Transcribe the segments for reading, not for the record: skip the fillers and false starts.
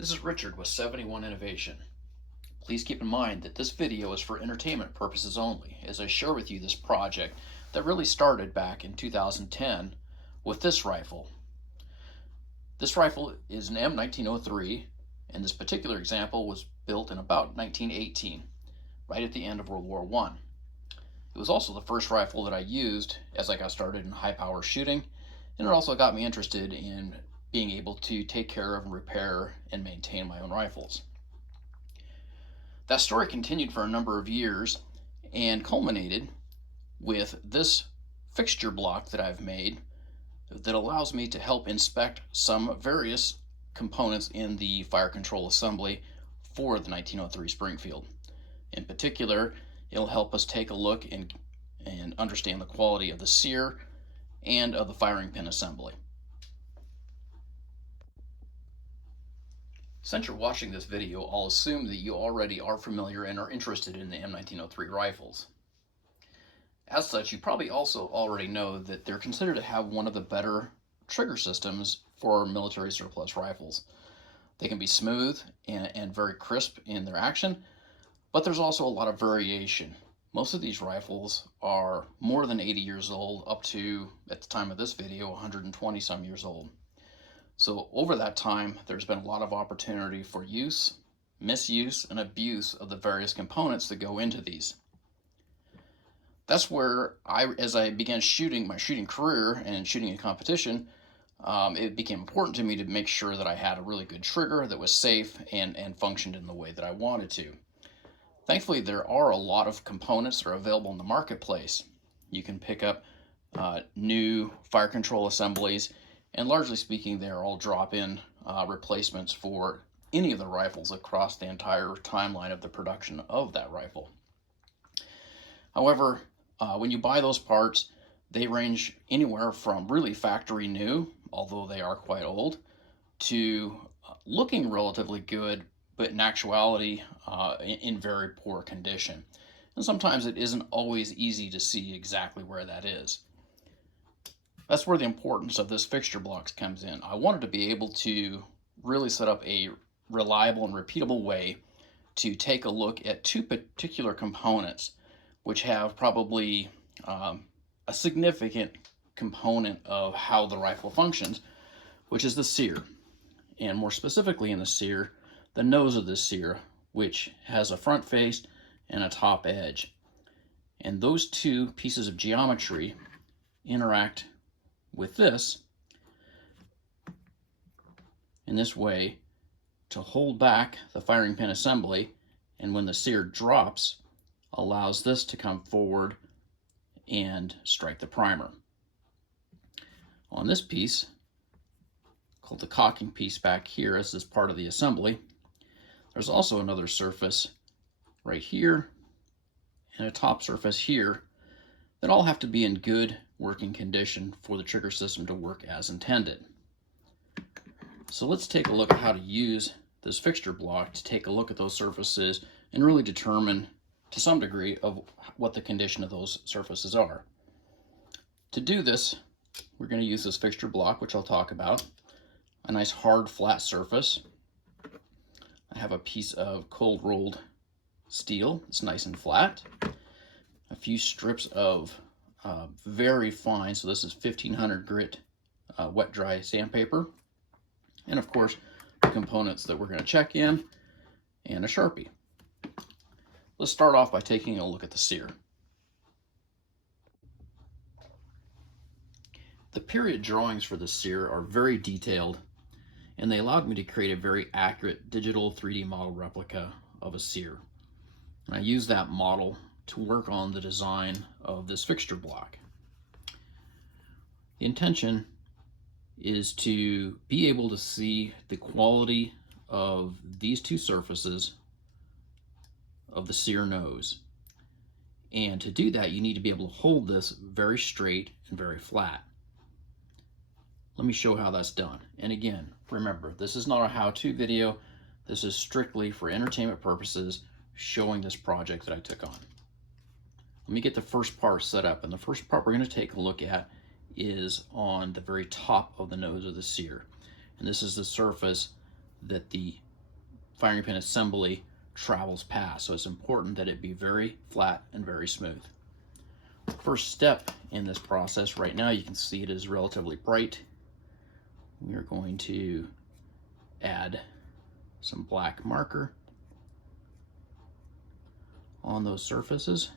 This is Richard with 71 Innovation. Please keep in mind that this video is for entertainment purposes only, as I share with you this project that really started back in 2010 with this rifle. This rifle is an M1903, and this particular example was built in about 1918, right at the end of World War I. It was also the first rifle that I used as I got started in high power shooting, and it also got me interested in being able to take care of and repair and maintain my own rifles. That story continued for a number of years and culminated with this fixture block that I've made that allows me to help inspect some various components in the fire control assembly for the 1903 Springfield. In particular, it'll help us take a look and understand the quality of the Sear and of the firing pin assembly. Since you're watching this video, I'll assume that you already are familiar and are interested in the M1903 rifles. As such, you probably also already know that they're considered to have one of the better trigger systems for military surplus rifles. They can be smooth and very crisp in their action, but there's also a lot of variation. Most of these rifles are more than 80 years old, up to, at the time of this video, 120 some years old. So over that time, there's been a lot of opportunity for use, misuse, and abuse of the various components that go into these. That's where as I began shooting my shooting career and shooting in competition, it became important to me to make sure that I had a really good trigger that was safe and functioned in the way that I wanted to. Thankfully, there are a lot of components that are available in the marketplace. You can pick up new fire control assemblies, and largely speaking, they're all drop-in replacements for any of the rifles across the entire timeline of the production of that rifle. However, when you buy those parts, they range anywhere from really factory new, although they are quite old, to looking relatively good, but in actuality in very poor condition. And sometimes it isn't always easy to see exactly where that is. That's where the importance of this fixture blocks comes in. I wanted to be able to really set up a reliable and repeatable way to take a look at two particular components which have probably a significant component of how the rifle functions, which is the Sear, and more specifically in the Sear, the nose of the Sear, which has a front face and a top edge. And those two pieces of geometry interact with this in this way to hold back the firing pin assembly, and when the Sear drops, allows this to come forward and strike the primer. On this piece, called the cocking piece back here as this part of the assembly, there's also another surface right here and a top surface here that all have to be in good working condition for the trigger system to work as intended. So let's take a look at how to use this fixture block to take a look at those surfaces and really determine to some degree of what the condition of those surfaces are. To do this, we're going to use this fixture block, which I'll talk about, a nice hard flat surface. I have a piece of cold rolled steel. It's nice and flat. A few strips of very fine, so this is 1500 grit wet dry sandpaper, and of course the components that we're going to check in, and a Sharpie. Let's start off by taking a look at the Sear. The period drawings for the Sear are very detailed, and they allowed me to create a very accurate digital 3D model replica of a Sear. And I used that model to work on the design of this fixture block. The intention is to be able to see the quality of these two surfaces of the Sear nose. And to do that, you need to be able to hold this very straight and very flat. Let me show how that's done. And again, remember, this is not a how-to video. This is strictly for entertainment purposes, showing this project that I took on. Let me get the first part set up, and the first part we're going to take a look at is on the very top of the nose of the Sear. And this is the surface that the firing pin assembly travels past. So it's important that it be very flat and very smooth. First step in this process, right now you can see it is relatively bright. We are going to add some black marker on those surfaces.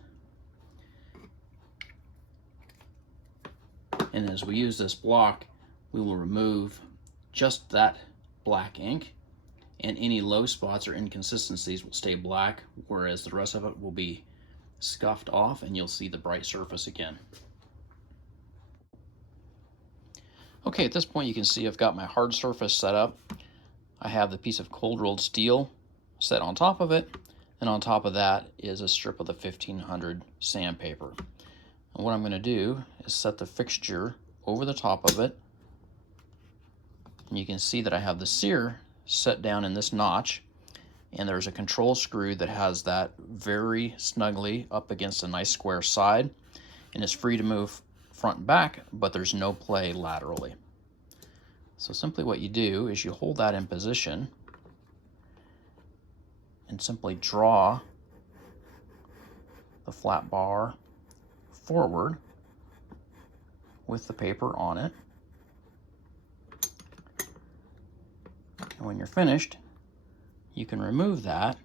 And as we use this block, we will remove just that black ink, and any low spots or inconsistencies will stay black, whereas the rest of it will be scuffed off and you'll see the bright surface again. Okay, at this point you can see I've got my hard surface set up. I have the piece of cold rolled steel set on top of it, and on top of that is a strip of the 1500 sandpaper. And what I'm going to do is set the fixture over the top of it, and you can see that I have the sear set down in this notch, and there's a control screw that has that very snugly up against a nice square side, and it's free to move front and back, but there's no play laterally. So simply what you do is you hold that in position and simply draw the flat bar forward with the paper on it. And when you're finished, you can remove that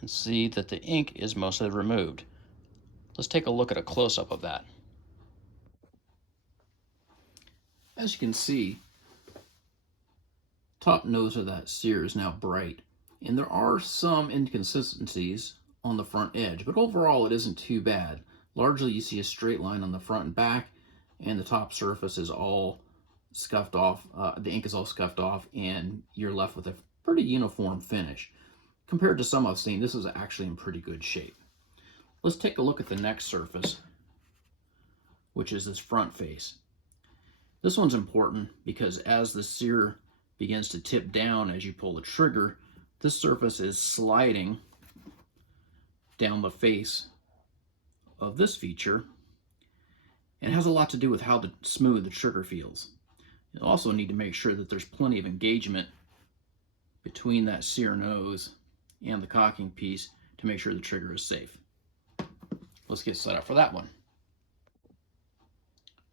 and see that the ink is mostly removed. Let's take a look at a close-up of that. As you can see, top nose of that sear is now bright, and there are some inconsistencies on the front edge, but overall it isn't too bad. Largely you see a straight line on the front and back, and the top surface is all scuffed off, the ink is all scuffed off, and you're left with a pretty uniform finish. Compared to some I've seen, this is actually in pretty good shape. Let's take a look at the next surface, which is this front face. This one's important because as the sear begins to tip down as you pull the trigger, this surface is sliding down the face of this feature, and it has a lot to do with how smooth the trigger feels. You also need to make sure that there's plenty of engagement between that sear nose and the cocking piece to make sure the trigger is safe. Let's get set up for that one.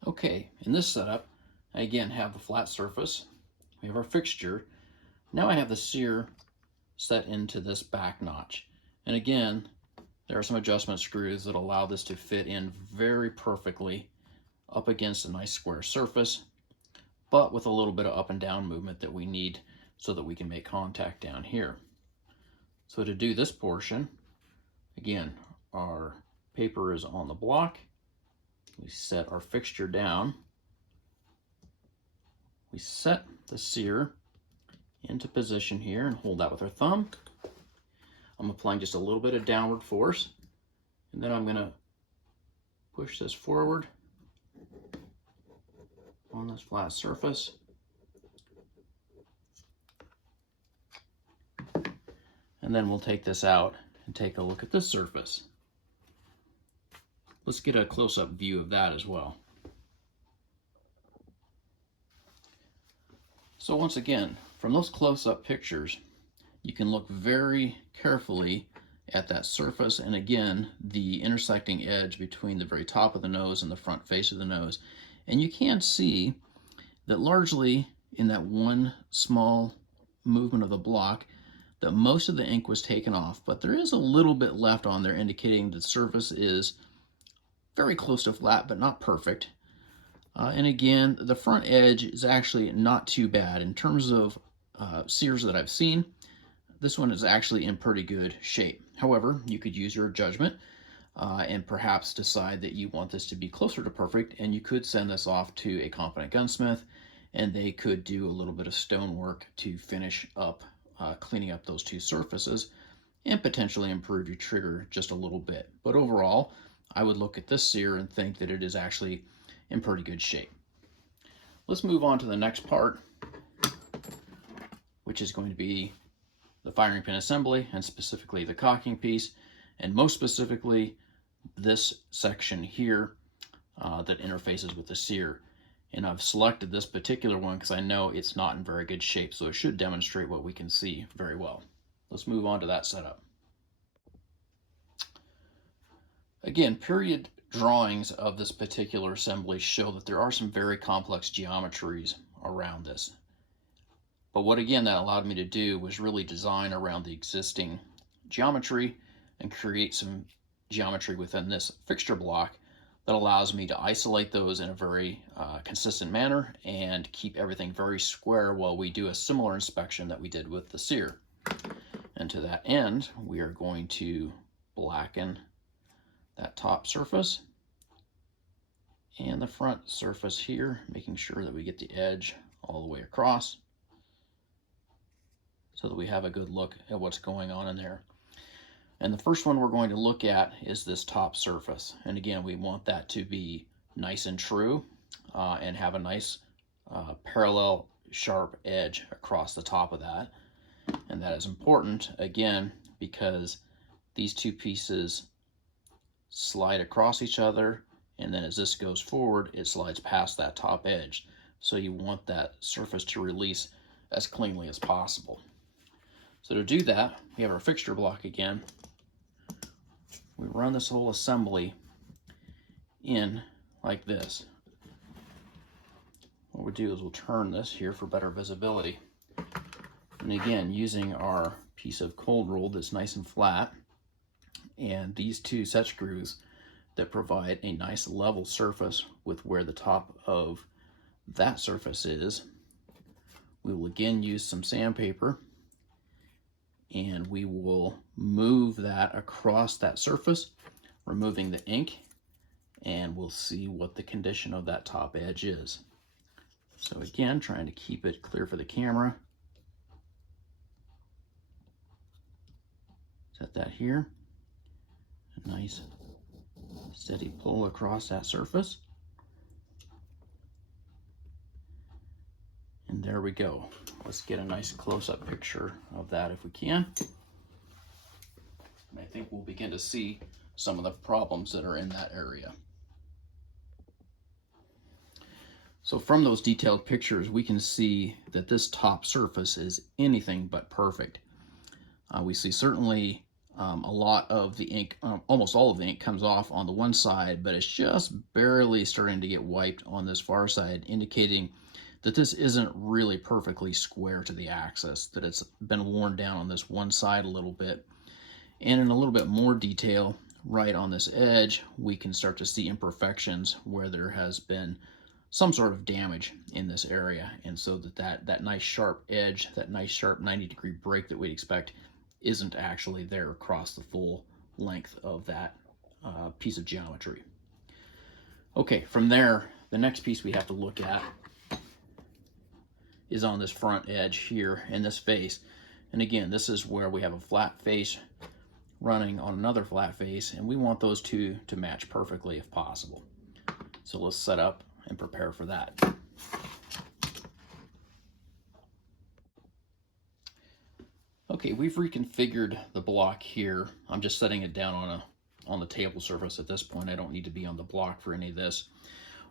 Okay, in this setup, I again have the flat surface. We have our fixture. Now I have the sear set into this back notch. And again, there are some adjustment screws that allow this to fit in very perfectly up against a nice square surface, but with a little bit of up and down movement that we need so that we can make contact down here. So to do this portion, again, our paper is on the block. We set our fixture down. We set the sear into position here and hold that with our thumb. I'm applying just a little bit of downward force, and then I'm going to push this forward on this flat surface. And then we'll take this out and take a look at this surface. Let's get a close-up view of that as well. So once again, from those close-up pictures, you can look very carefully at that surface, and again, the intersecting edge between the very top of the nose and the front face of the nose. And you can see that largely in that one small movement of the block, that most of the ink was taken off, but there is a little bit left on there indicating the surface is very close to flat, but not perfect. And again, the front edge is actually not too bad. In terms of sears that I've seen, this one is actually in pretty good shape. However, you could use your judgment and perhaps decide that you want this to be closer to perfect, and you could send this off to a competent gunsmith, and they could do a little bit of stonework to finish up cleaning up those two surfaces and potentially improve your trigger just a little bit. But overall, I would look at this sear and think that it is actually in pretty good shape. Let's move on to the next part, which is going to be the firing pin assembly, and specifically the cocking piece, and most specifically this section here that interfaces with the sear. And I've selected this particular one because I know it's not in very good shape, so it should demonstrate what we can see very well. let's move on to that setup. Again, period drawings of this particular assembly show that there are some very complex geometries around this. But what again that allowed me to do was really design around the existing geometry and create some geometry within this fixture block that allows me to isolate those in a very consistent manner and keep everything very square while we do a similar inspection that we did with the Sear. And to that end, we are going to blacken that top surface and the front surface here, making sure that we get the edge all the way across so that we have a good look at what's going on in there. And the first one we're going to look at is this top surface. And again, we want that to be nice and true and have a nice parallel sharp edge across the top of that. And that is important, again, because these two pieces slide across each other, and then as this goes forward, it slides past that top edge. So you want that surface to release as cleanly as possible. So to do that, we have our fixture block again. We run this whole assembly in like this. What we do is we'll turn this here for better visibility. And again, using our piece of cold roll that's nice and flat, and these two set screws that provide a nice level surface with where the top of that surface is, we will again use some sandpaper and we will move that across that surface, removing the ink, and we'll see what the condition of that top edge is. So again, trying to keep it clear for the camera. Set that here. A nice steady pull across that surface. And there we go. Let's get a nice close-up picture of that if we can. And I think we'll begin to see some of the problems that are in that area. So from those detailed pictures, we can see that this top surface is anything but perfect. We see certainly a lot of the ink, almost all of the ink comes off on the one side, but it's just barely starting to get wiped on this far side, indicating that this isn't really perfectly square to the axis, that it's been worn down on this one side a little bit. And in a little bit more detail, right on this edge, we can start to see imperfections where there has been some sort of damage in this area. And so that nice sharp edge, that nice sharp 90-degree break that we'd expect isn't actually there across the full length of that piece of geometry. Okay, from there, the next piece we have to look at is on this front edge here in this face. And again, this is where we have a flat face running on another flat face, and we want those two to match perfectly if possible. So let's set up and prepare for that. Okay, we've reconfigured the block here. I'm just setting it down on the table surface at this point. I don't need to be on the block for any of this.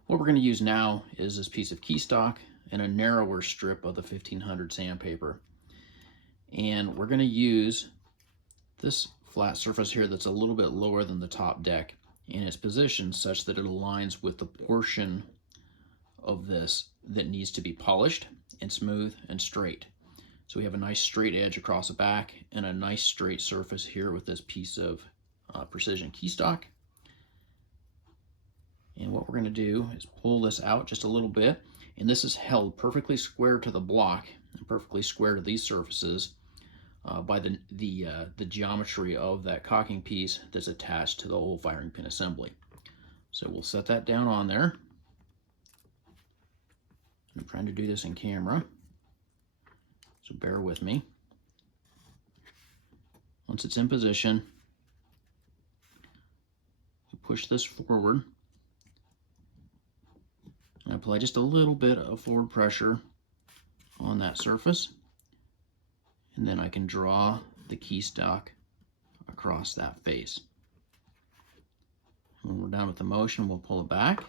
What we're going to use now is this piece of key stock and a narrower strip of the 1500 sandpaper. And we're going to use this flat surface here that's a little bit lower than the top deck, and it's positioned such that it aligns with the portion of this that needs to be polished and smooth and straight. So we have a nice straight edge across the back and a nice straight surface here with this piece of precision key stock. And what we're going to do is pull this out just a little bit, and this is held perfectly square to the block and perfectly square to these surfaces by the geometry of that caulking piece that's attached to the whole firing pin assembly. So we'll set that down on there. I'm trying to do this in camera, so bear with me. Once it's in position, we push this forward and apply just a little bit of forward pressure on that surface, and then I can draw the key stock across that face. When we're done with the motion, we'll pull it back,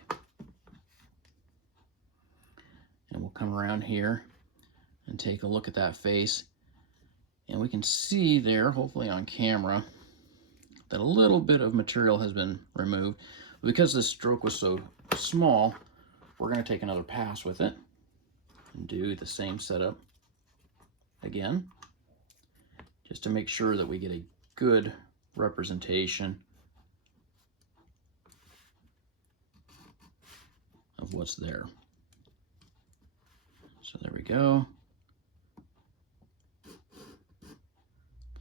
and we'll come around here and take a look at that face, and And we can see there, hopefully on camera, that a little bit of material has been removed. Because this stroke was so small, we're going to take another pass with it and do the same setup again, just to make sure that we get a good representation of what's there. So there we go.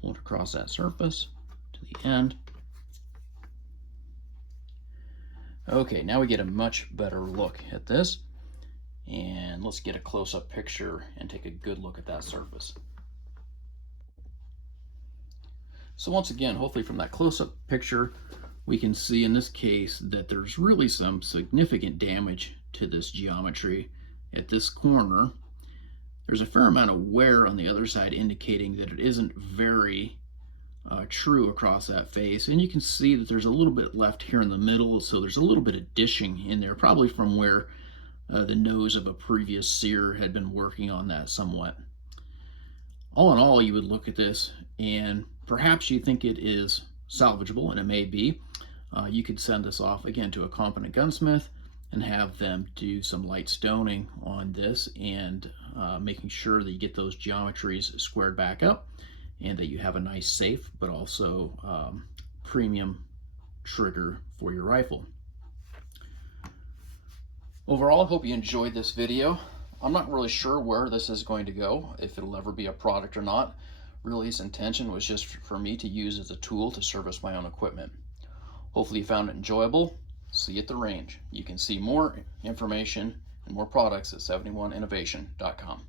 Pull it across that surface to the end. Okay, now we get a much better look at this. And let's get a close-up picture and take a good look at that surface. So once again, hopefully from that close-up picture, we can see in this case that there's really some significant damage to this geometry at this corner. There's a fair amount of wear on the other side, indicating that it isn't very true across that face. And you can see that there's a little bit left here in the middle, so there's a little bit of dishing in there, probably from where the nose of a previous sear had been working on that somewhat. All in all, you would look at this and perhaps you think it is salvageable, and it may be. You could send this off again to a competent gunsmith and have them do some light stoning on this, and making sure that you get those geometries squared back up and that you have a nice, safe, but also premium trigger for your rifle. Overall, I hope you enjoyed this video. I'm not really sure where this is going to go, if it'll ever be a product or not. Really, its intention was just for me to use as a tool to service my own equipment. Hopefully you found it enjoyable. See you at the range. You can see more information and more products at 71innovation.com.